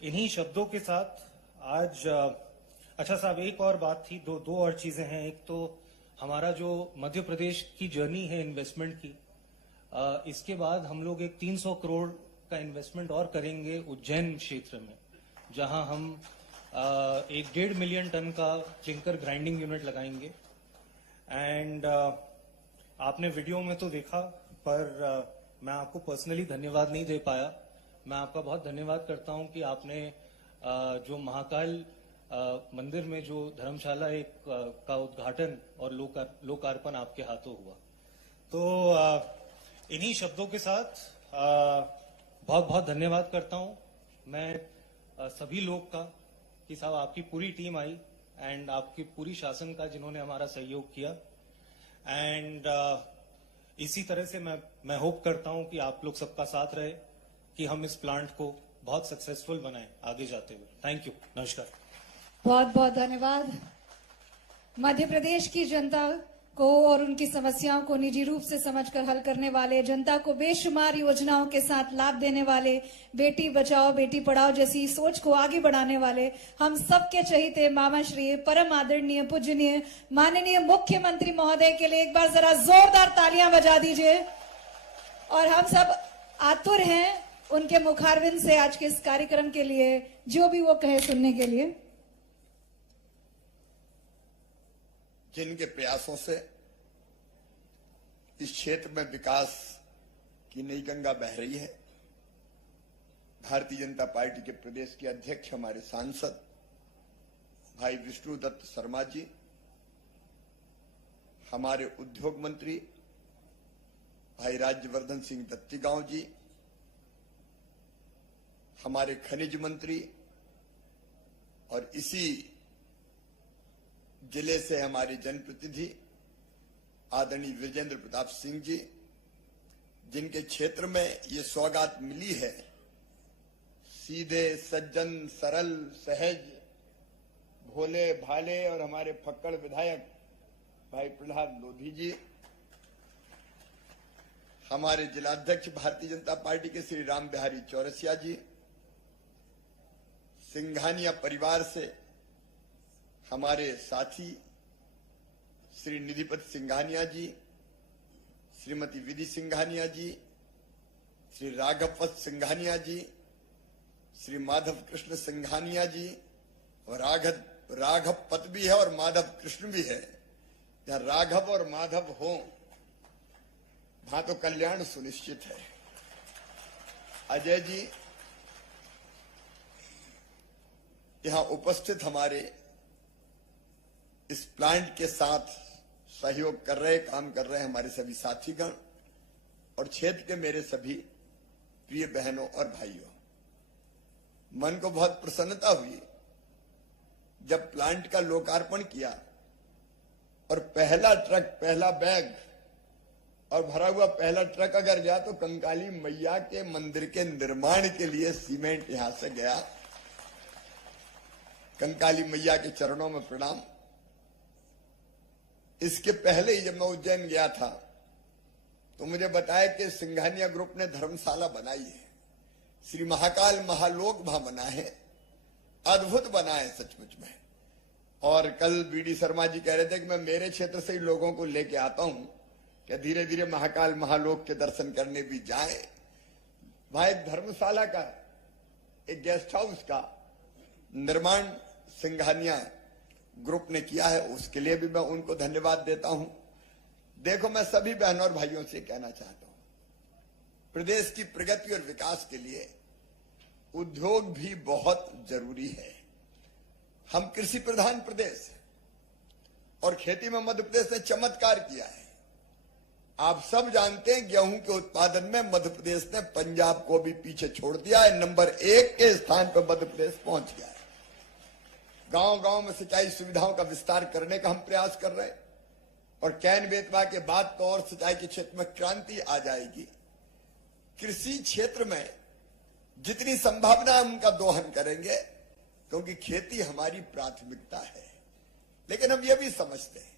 इन्हीं शब्दों के साथ आज अच्छा साहब, एक और बात थी, दो और चीजें हैं। एक तो हमारा जो मध्य प्रदेश की जर्नी है इन्वेस्टमेंट की, इसके बाद हम लोग एक 300 करोड़ का इन्वेस्टमेंट और करेंगे उज्जैन क्षेत्र में, जहां हम 1.5 मिलियन टन का क्लिंकर ग्राइंडिंग यूनिट लगाएंगे। एंड आपने वीडियो में तो देखा, पर मैं आपको पर्सनली धन्यवाद नहीं दे पाया। मैं आपका बहुत धन्यवाद करता हूं कि आपने जो महाकाल मंदिर में जो धर्मशाला का उद्घाटन और लोकार्पण आपके हाथों हुआ। तो इन्हीं शब्दों के साथ बहुत बहुत धन्यवाद करता हूं मैं सभी लोग का कि साहब आपकी पूरी टीम आई एंड आपकी पूरी शासन का जिन्होंने हमारा सहयोग किया। एंड इसी तरह से मैं होप करता हूं कि आप लोग सबका साथ रहे कि हम इस प्लांट को बहुत सक्सेसफुल बनाएं आगे जाते हुए। थैंक यू, नमस्कार। बहुत बहुत धन्यवाद। मध्य प्रदेश की जनता को और उनकी समस्याओं को निजी रूप से समझकर हल करने वाले, जनता को बेशुमार योजनाओं के साथ लाभ देने वाले, बेटी बचाओ बेटी पढ़ाओ जैसी सोच को आगे बढ़ाने वाले हम सबके चहीते मामा श्री परम आदरणीय पूजनीय माननीय मुख्यमंत्री महोदय के लिए एक बार जरा जोरदार तालियां बजा दीजिए। और हम सब आतुर हैं उनके मुखारविंद से आज के इस कार्यक्रम के लिए जो भी वो कहे सुनने के लिए। जिनके प्रयासों से इस क्षेत्र में विकास की नई गंगा बह रही है, भारतीय जनता पार्टी के प्रदेश के अध्यक्ष हमारे सांसद भाई विष्णुदत्त शर्मा जी, हमारे उद्योग मंत्री भाई राज्यवर्धन सिंह दत्तीगांव जी, हमारे खनिज मंत्री और इसी जिले से हमारे जनप्रतिनिधि आदरणीय विजेंद्र प्रताप सिंह जी, जिनके क्षेत्र में ये सौगात मिली है, सीधे सज्जन सरल सहज भोले भाले, और हमारे फक्कड़ विधायक भाई प्रहलाद लोधी जी, हमारे जिलाध्यक्ष भारतीय जनता पार्टी के श्री राम बिहारी चौरसिया जी, सिंघानिया परिवार से हमारे साथी श्री निधिपति सिंघानिया जी, श्रीमती विधि सिंघानिया जी, श्री राघवपत सिंघानिया जी, श्री माधव कृष्ण सिंघानिया जी, और राघवपत भी है और माधव कृष्ण भी है। जहां राघव और माधव हो वहां तो कल्याण सुनिश्चित है। अजय जी यहां उपस्थित हमारे इस प्लांट के साथ सहयोग कर रहे, काम कर रहे हमारे सभी साथीगण और क्षेत्र के मेरे सभी प्रिय बहनों और भाइयों, मन को बहुत प्रसन्नता हुई जब प्लांट का लोकार्पण किया और पहला ट्रक, पहला बैग और भरा हुआ पहला ट्रक अगर गया तो कंकाली मैया के मंदिर के निर्माण के लिए सीमेंट यहां से गया। कंकाली मैया के चरणों में प्रणाम। इसके पहले ही जब मैं उज्जैन गया था तो मुझे बताया कि सिंघानिया ग्रुप ने धर्मशाला बनाई है, श्री महाकाल महालोक वहां बना है, अद्भुत बना है सचमुच में। और कल बीडी शर्मा जी कह रहे थे कि मैं मेरे क्षेत्र से ही लोगों को लेके आता हूं कि धीरे धीरे महाकाल महालोक के दर्शन करने भी जाए। वहां एक धर्मशाला का, एक गेस्ट हाउस का निर्माण सिंघानिया ग्रुप ने किया है, उसके लिए भी मैं उनको धन्यवाद देता हूं। देखो, मैं सभी बहनों और भाइयों से कहना चाहता हूं, प्रदेश की प्रगति और विकास के लिए उद्योग भी बहुत जरूरी है। हम कृषि प्रधान प्रदेश और खेती में मध्य प्रदेश ने चमत्कार किया है। आप सब जानते हैं गेहूं के उत्पादन में मध्य प्रदेश ने पंजाब को भी पीछे छोड़ दिया है, नंबर 1 के स्थान पर मध्य प्रदेश पहुंच गया है। गांव गांव में सिंचाई सुविधाओं का विस्तार करने का हम प्रयास कर रहे हैं और कैन बेतवा के बाद तो और सिंचाई के क्षेत्र में क्रांति आ जाएगी। कृषि क्षेत्र में जितनी संभावना हम उनका दोहन करेंगे, क्योंकि खेती हमारी प्राथमिकता है। लेकिन हम ये भी समझते हैं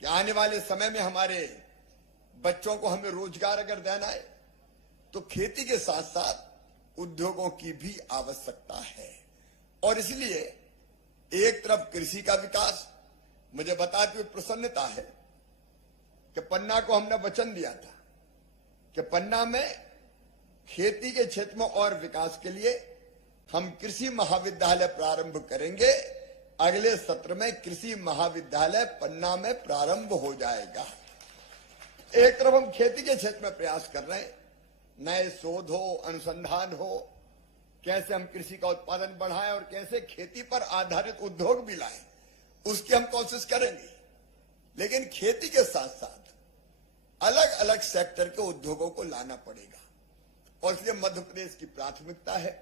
कि आने वाले समय में हमारे बच्चों को हमें रोजगार अगर देना है तो खेती के साथ साथ उद्योगों की भी आवश्यकता है। और इसलिए एक तरफ कृषि का विकास, मुझे बताते हुए प्रसन्नता है कि पन्ना को हमने वचन दिया था कि पन्ना में खेती के क्षेत्र में और विकास के लिए हम कृषि महाविद्यालय प्रारंभ करेंगे। अगले सत्र में कृषि महाविद्यालय पन्ना में प्रारंभ हो जाएगा। एक तरफ हम खेती के क्षेत्र में प्रयास कर रहे हैं, नए शोध हो, अनुसंधान हो, कैसे हम कृषि का उत्पादन बढ़ाएं और कैसे खेती पर आधारित उद्योग भी लाएं, उसकी हम कोशिश करेंगे। लेकिन खेती के साथ साथ अलग अलग सेक्टर के उद्योगों को लाना पड़ेगा और इसलिए मध्य प्रदेश की प्राथमिकता है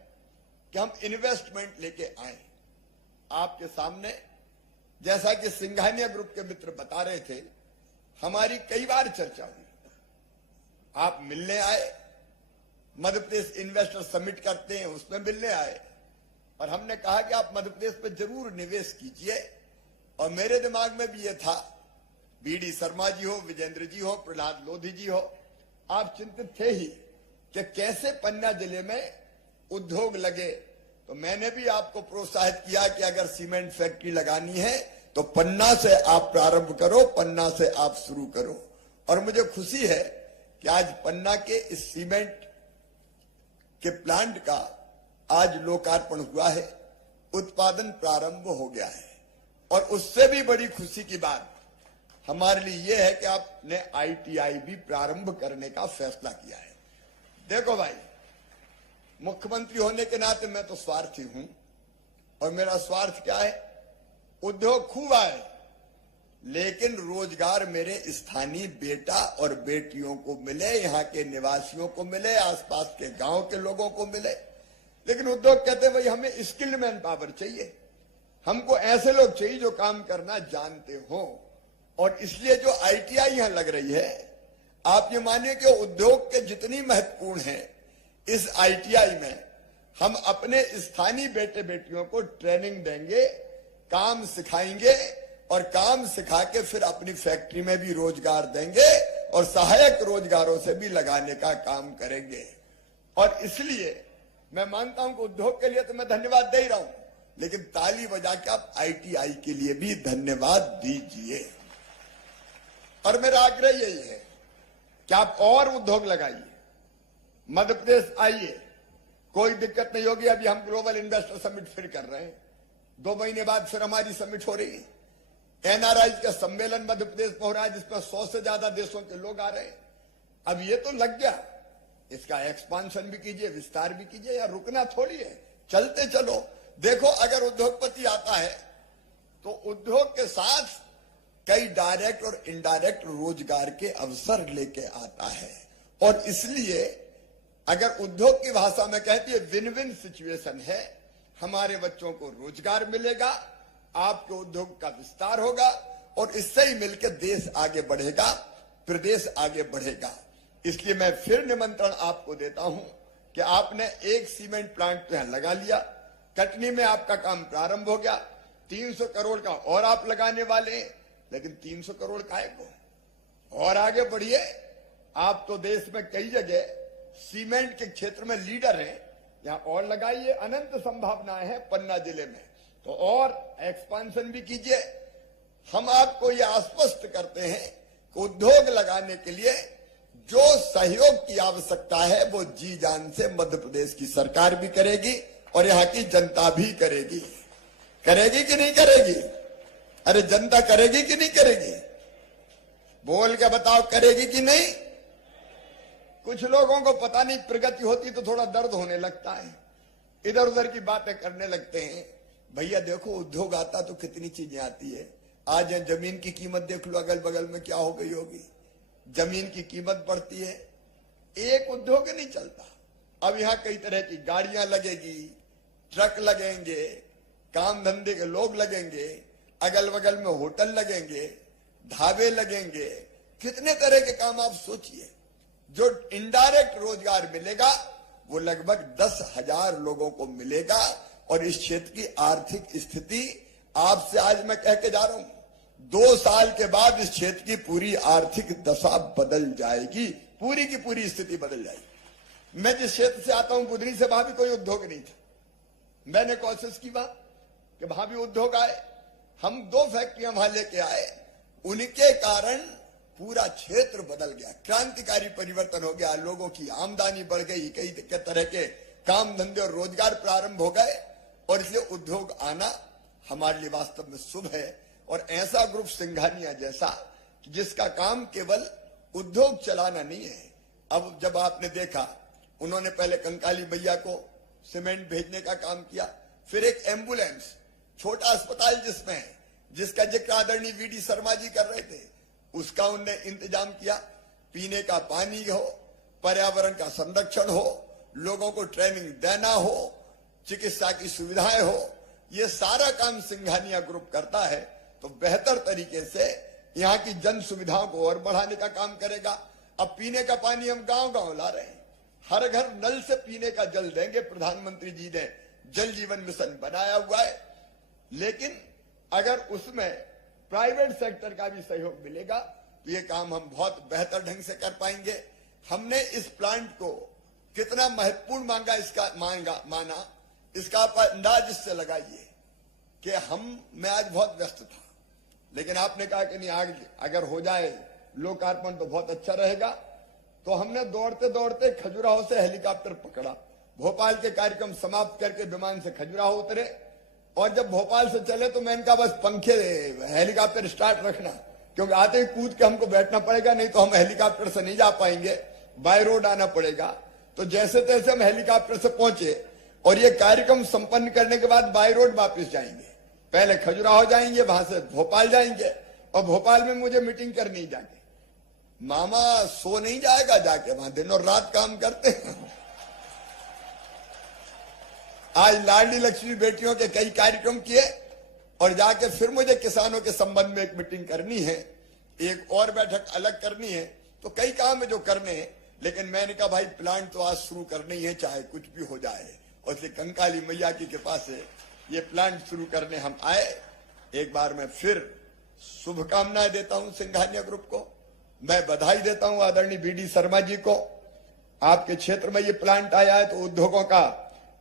कि हम इन्वेस्टमेंट लेके आए। आपके सामने, जैसा कि सिंघानिया ग्रुप के मित्र बता रहे थे, हमारी कई बार चर्चा हुई। आप मिलने आए, मध्य प्रदेश इन्वेस्टर समिट करते हैं, उसमें मिलने आए और हमने कहा कि आप मध्य प्रदेश पर जरूर निवेश कीजिए। और मेरे दिमाग में भी ये था, बीडी शर्मा जी हो, विजेंद्र जी हो, प्रहलाद लोधी जी हो, आप चिंतित थे ही कि कैसे पन्ना जिले में उद्योग लगे। तो मैंने भी आपको प्रोत्साहित किया कि अगर सीमेंट फैक्ट्री लगानी है तो पन्ना से आप प्रारंभ करो, पन्ना से आप शुरू करो। और मुझे खुशी है कि आज पन्ना के इस सीमेंट के प्लांट का आज लोकार्पण हुआ है, उत्पादन प्रारंभ हो गया है। और उससे भी बड़ी खुशी की बात हमारे लिए यह है कि आपने ITI भी प्रारंभ करने का फैसला किया है। देखो भाई, मुख्यमंत्री होने के नाते मैं तो स्वार्थी हूं और मेरा स्वार्थ क्या है, उद्योग खूब आए लेकिन रोजगार मेरे स्थानीय बेटा और बेटियों को मिले, यहाँ के निवासियों को मिले, आसपास के गांव के लोगों को मिले। लेकिन उद्योग कहते हैं भाई हमें स्किल्ड मैन पावर चाहिए, हमको ऐसे लोग चाहिए जो काम करना जानते हो। और इसलिए जो ITI यहां लग रही है, आप ये मानिए कि उद्योग के जितनी महत्वपूर्ण है, इस ITI में हम अपने स्थानीय बेटे बेटियों को ट्रेनिंग देंगे, काम सिखाएंगे और काम सिखा के फिर अपनी फैक्ट्री में भी रोजगार देंगे और सहायक रोजगारों से भी लगाने का काम करेंगे। और इसलिए मैं मानता हूं कि उद्योग के लिए तो मैं धन्यवाद दे ही रहा हूं, लेकिन ताली बजा के आप ITI के लिए भी धन्यवाद दीजिए। और मेरा आग्रह यही है कि आप और उद्योग लगाइए, मध्य प्रदेश आइए, कोई दिक्कत नहीं होगी। अभी हम ग्लोबल इन्वेस्टर समिट फिर कर रहे हैं, 2 महीने बाद फिर हमारी समिट हो रही है। NRI का सम्मेलन मध्य प्रदेश में हो रहा है जिसमें 100 से ज्यादा देशों के लोग आ रहे हैं। अब ये तो लग गया, इसका एक्सपांशन भी कीजिए, विस्तार भी कीजिए, या रुकना थोड़ी है, चलते चलो। देखो, अगर उद्योगपति आता है तो उद्योग के साथ कई डायरेक्ट और इनडायरेक्ट रोजगार के अवसर लेके आता है। और इसलिए अगर उद्योग की भाषा में कहती है विन विन सिचुएशन है, हमारे बच्चों को रोजगार मिलेगा, आपके उद्योग का विस्तार होगा और इससे ही मिलकर देश आगे बढ़ेगा, प्रदेश आगे बढ़ेगा। इसलिए मैं फिर निमंत्रण आपको देता हूं कि आपने एक सीमेंट प्लांट तो यहां लगा लिया, कटनी में आपका काम प्रारंभ हो गया, 300 करोड़ का और आप लगाने वाले हैं, लेकिन 300 करोड़ काहे को? और आगे बढ़िए। आप तो देश में कई जगह सीमेंट के क्षेत्र में लीडर हैं, यहां और लगाइए, अनंत संभावनाएं हैं पन्ना जिले में, तो और एक्सपांशन भी कीजिए। हम आपको यह आश्वस्त करते हैं कि उद्योग लगाने के लिए जो सहयोग की आवश्यकता है वो जी जान से मध्य प्रदेश की सरकार भी करेगी और यहां की जनता भी करेगी। करेगी कि नहीं करेगी? अरे जनता करेगी कि नहीं करेगी? बोल के बताओ, करेगी कि नहीं? कुछ लोगों को पता नहीं, प्रगति होती तो थोड़ा दर्द होने लगता है, इधर उधर की बातें करने लगते हैं। भैया देखो, उद्योग आता तो कितनी चीजें आती है। आज जमीन की कीमत देख लो, अगल बगल में क्या हो गई होगी, जमीन की कीमत बढ़ती है, एक उद्योग नहीं चलता। अब यहां कई तरह की गाड़ियां लगेगी, ट्रक लगेंगे, काम धंधे के लोग लगेंगे, अगल बगल में होटल लगेंगे, ढाबे लगेंगे, कितने तरह के काम आप सोचिए। जो इनडायरेक्ट रोजगार मिलेगा वो लगभग 10,000 लोगों को मिलेगा और इस क्षेत्र की आर्थिक स्थिति आपसे आज मैं कह के जा रहा हूं, 2 साल के बाद इस क्षेत्र की पूरी आर्थिक दशा बदल जाएगी, पूरी की पूरी स्थिति बदल जाएगी। मैं जिस क्षेत्र से आता हूं, बुधनी से, वहां भी कोई उद्योग नहीं था। मैंने कोशिश की वहां कि वहां भी उद्योग आए, हम 2 फैक्ट्रियां वहां लेके आए, उनके कारण पूरा क्षेत्र बदल गया, क्रांतिकारी परिवर्तन हो गया, लोगों की आमदनी बढ़ गई, कई तरह के काम धंधे और रोजगार प्रारंभ हो गए और इसलिए उद्योग आना हमारे लिए वास्तव में शुभ है। और ऐसा ग्रुप सिंघानिया जैसा जिसका काम केवल उद्योग चलाना नहीं है। अब जब आपने देखा, उन्होंने पहले कंकाली मैया को सीमेंट भेजने का काम किया, फिर एक एम्बुलेंस, छोटा अस्पताल जिसका जिक्र आदरणीय वीडी शर्मा जी कर रहे थे, उसका उनने इंतजाम किया। पीने का पानी हो, पर्यावरण का संरक्षण हो, लोगों को ट्रेनिंग देना हो, चिकित्सा की सुविधाएं हो, ये सारा काम सिंघानिया ग्रुप करता है। तो बेहतर तरीके से यहाँ की जन सुविधाओं को और बढ़ाने का काम करेगा। अब पीने का पानी हम गांव-गांव ला रहे हैं, हर घर नल से पीने का जल देंगे। प्रधानमंत्री जी ने जल जीवन मिशन बनाया हुआ है, लेकिन अगर उसमें प्राइवेट सेक्टर का भी सहयोग मिलेगा तो ये काम हम बहुत बेहतर ढंग से कर पाएंगे। हमने इस प्लांट को कितना महत्वपूर्ण माना इसका आप अंदाज इससे लगाइए कि मैं आज बहुत व्यस्त था, लेकिन आपने कहा कि नहीं, आगे अगर हो जाए लोकार्पण तो बहुत अच्छा रहेगा। तो हमने दौड़ते दौड़ते खजुराहो से हेलीकॉप्टर पकड़ा, भोपाल के कार्यक्रम समाप्त करके विमान से खजुराहो उतरे और जब भोपाल से चले तो मैं इनका बस पंखे हेलीकॉप्टर स्टार्ट रखना, क्योंकि आते ही कूद के हमको बैठना पड़ेगा, नहीं तो हम हेलीकॉप्टर से नहीं जा पाएंगे, बाय रोड आना पड़ेगा। तो जैसे तैसे हम हेलीकॉप्टर से पहुंचे और ये कार्यक्रम संपन्न करने के बाद बाय रोड वापस जाएंगे। पहले खजुराहो जाएंगे, वहां से भोपाल जाएंगे और भोपाल में मुझे मीटिंग करनी जाके। मामा सो नहीं जाएगा जाके, वहां दिन और रात काम करते हैं। आज लाडली लक्ष्मी बेटियों के कई कार्यक्रम किए और जाके फिर मुझे किसानों के संबंध में एक मीटिंग करनी है, एक और बैठक अलग करनी है। तो कई काम है जो करने हैं, लेकिन मैंने कहा भाई प्लांट तो आज शुरू करना ही है, चाहे कुछ भी हो जाए। और इसलिए कंकाली मैया की कृपा से ये प्लांट शुरू करने हम आए। एक बार मैं फिर शुभकामनाएं देता हूं सिंघानिया ग्रुप को, मैं बधाई देता हूं आदरणीय वीडी शर्मा जी को। आपके क्षेत्र में ये प्लांट आया है तो उद्योगों का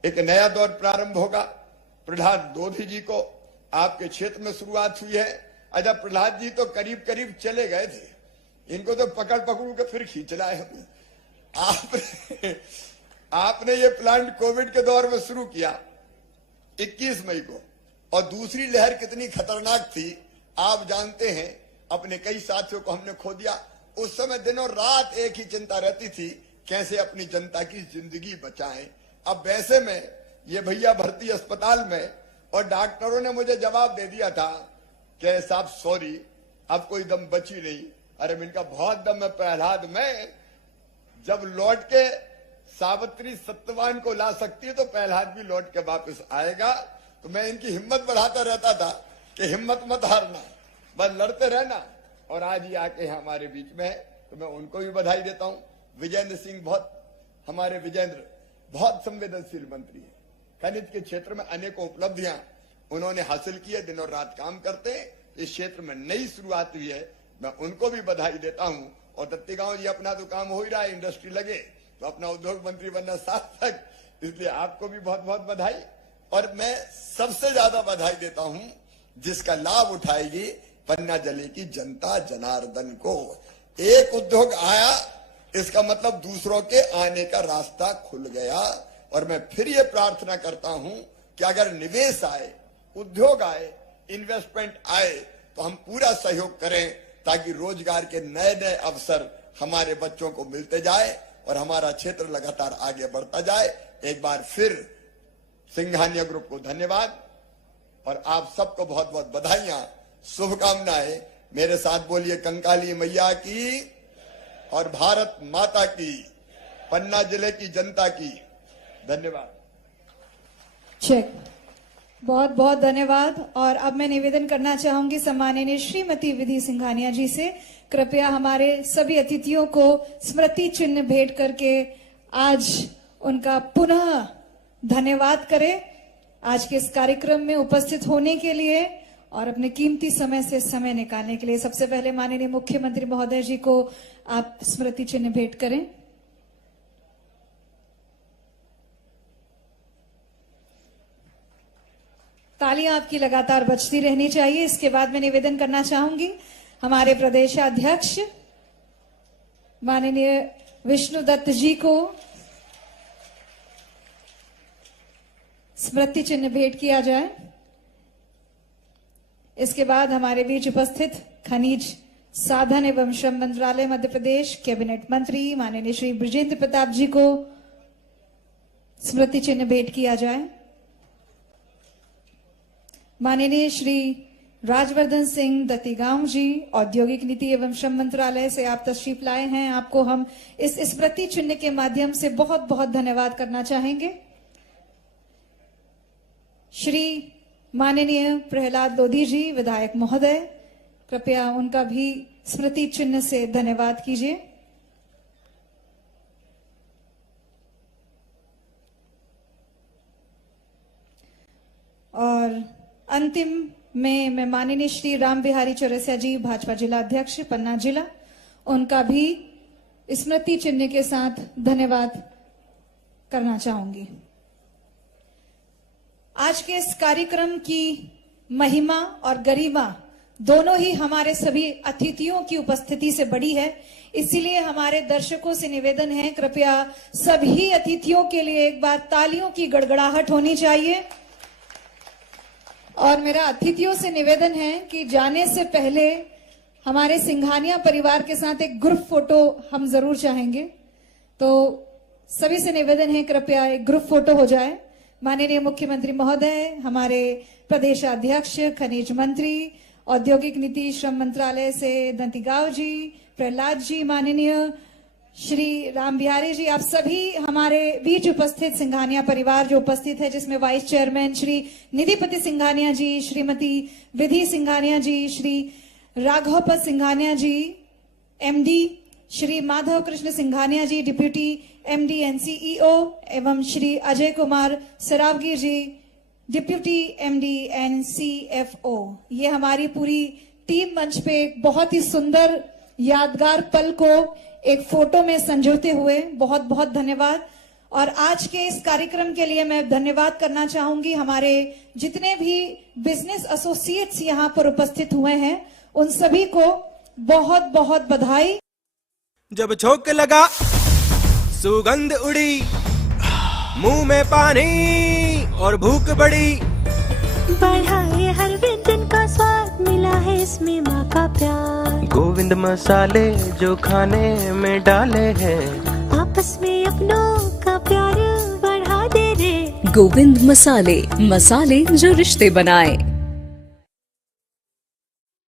एक नया दौर प्रारंभ होगा। प्रहलाद लोधी जी को आपके क्षेत्र में शुरुआत हुई है। अच्छा, प्रहलाद जी तो करीब करीब चले गए थे, इनको तो पकड़ के फिर खींच लाए हमने। आपने ये प्लांट कोविड के दौर में शुरू किया 21 मई को, और दूसरी लहर कितनी खतरनाक थी आप जानते हैं। अपने कई साथियों को हमने खो दिया। उस समय दिनों रात एक ही चिंता रहती थी, कैसे अपनी जनता की जिंदगी बचाएं। अब वैसे में ये भैया भर्ती अस्पताल में, और डॉक्टरों ने मुझे जवाब दे दिया था कि साहब सॉरी, अब कोई दम बची नहीं। अरे इनका बहुत दम है प्रहलाद में, जब लौट के सावित्री सत्यवान को ला सकती है तो प्रहलाद भी लौट के वापस आएगा। तो मैं इनकी हिम्मत बढ़ाता रहता था कि हिम्मत मत हारना, बस लड़ते रहना। और आज ही आके हमारे बीच में है, तो मैं उनको भी बधाई देता हूं। विजेंद्र सिंह हमारे विजेंद्र बहुत संवेदनशील मंत्री है। खनिज के क्षेत्र में अनेकों उपलब्धियां उन्होंने हासिल की है, दिन और रात काम करते हैं। इस क्षेत्र में नई शुरुआत हुई है, मैं उनको भी बधाई देता हूं। और दत्तीगांव जी अपना तो काम हो ही रहा है, इंडस्ट्री लगे तो अपना उद्योग मंत्री बनना सार्थक, इसलिए आपको भी बहुत बहुत बधाई। और मैं सबसे ज्यादा बधाई देता हूं जिसका लाभ उठाएगी पन्ना जिले की जनता जनार्दन को। एक उद्योग आया, इसका मतलब दूसरों के आने का रास्ता खुल गया। और मैं फिर ये प्रार्थना करता हूं कि अगर निवेश आए, उद्योग आए, इन्वेस्टमेंट आए, तो हम पूरा सहयोग करें ताकि रोजगार के नए नए अवसर हमारे बच्चों को मिलते जाए और हमारा क्षेत्र लगातार आगे बढ़ता जाए। एक बार फिर सिंघानिया ग्रुप को धन्यवाद और आप सबको बहुत बहुत बधाइयां, शुभकामनाएं। मेरे साथ बोलिए कंकाली मैया की और भारत माता की, पन्ना जिले की जनता की। धन्यवाद। चेक। बहुत बहुत धन्यवाद। और अब मैं निवेदन करना चाहूंगी सम्माननीय श्रीमती विधि सिंघानिया जी से, कृपया हमारे सभी अतिथियों को स्मृति चिन्ह भेंट करके आज उनका पुनः धन्यवाद करें आज के इस कार्यक्रम में उपस्थित होने के लिए और अपने कीमती समय से समय निकालने के लिए। सबसे पहले माननीय मुख्यमंत्री महोदय जी को आप स्मृति चिन्ह भेंट करें। तालियां आपकी लगातार बजती रहनी चाहिए। इसके बाद मैं निवेदन करना चाहूंगी हमारे प्रदेशाध्यक्ष माननीय विष्णु दत्त जी को स्मृति चिन्ह भेंट किया जाए। इसके बाद हमारे बीच उपस्थित खनिज साधन एवं श्रम मंत्रालय मध्य प्रदेश कैबिनेट मंत्री माननीय श्री बृजेंद्र प्रताप जी को स्मृति चिन्ह भेंट किया जाए। माननीय श्री राजवर्धन सिंह दत्तीगांव जी औद्योगिक नीति एवं श्रम मंत्रालय से आप तशरीफ लाए हैं, आपको हम इस स्मृति चिन्ह के माध्यम से बहुत बहुत धन्यवाद करना चाहेंगे। श्री माननीय प्रहलाद लोधी जी विधायक महोदय, कृपया उनका भी स्मृति चिन्ह से धन्यवाद कीजिए। और अंतिम में मैं माननीय श्री राम बिहारी चौरसिया जी भाजपा जिला अध्यक्ष पन्ना जिला, उनका भी स्मृति चिन्ह के साथ धन्यवाद करना चाहूंगी। आज के इस कार्यक्रम की महिमा और गरिमा दोनों ही हमारे सभी अतिथियों की उपस्थिति से बड़ी है, इसीलिए हमारे दर्शकों से निवेदन है कृपया सभी अतिथियों के लिए एक बार तालियों की गड़गड़ाहट होनी चाहिए। और मेरा अतिथियों से निवेदन है कि जाने से पहले हमारे सिंघानिया परिवार के साथ एक ग्रुप फोटो हम जरूर चाहेंगे, तो सभी से निवेदन है कृपया एक ग्रुप फोटो हो जाए। माननीय मुख्यमंत्री महोदय, हमारे प्रदेशाध्यक्ष खनिज मंत्री औद्योगिक नीति श्रम मंत्रालय से दत्तीगांव जी, प्रहलाद जी, माननीय श्री राम बिहारी जी, आप सभी हमारे बीच उपस्थित सिंघानिया परिवार जो उपस्थित है, जिसमें वाइस चेयरमैन श्री निधिपति सिंघानिया जी, श्रीमती विधि सिंघानिया जी, श्री राघवपत सिंघानिया जी एमडी, श्री माधव कृष्ण सिंघानिया जी डिप्यूटी एमडी एनसीईओ एवं श्री अजय कुमार सरावगी जी डिप्यूटी एमडी एनसीएफओ। ये हमारी पूरी टीम मंच पे एक बहुत ही सुंदर यादगार पल को एक फोटो में संजोते हुए बहुत बहुत धन्यवाद। और आज के इस कार्यक्रम के लिए मैं धन्यवाद करना चाहूंगी हमारे जितने भी बिजनेस एसोसिएट्स यहाँ पर उपस्थित हुए हैं, उन सभी को बहुत बहुत बधाई। जब झोंक लगा सुगंध उड़ी, मुंह में पानी और भूख बढ़ी, बढ़ा है हर व्यंजन का स्वाद, मिला है इसमें माँ का प्यार। गोविंद मसाले जो खाने में डाले हैं, आपस में अपनों का प्यार बढ़ा दे रे। गोविंद मसाले, मसाले जो रिश्ते बनाए।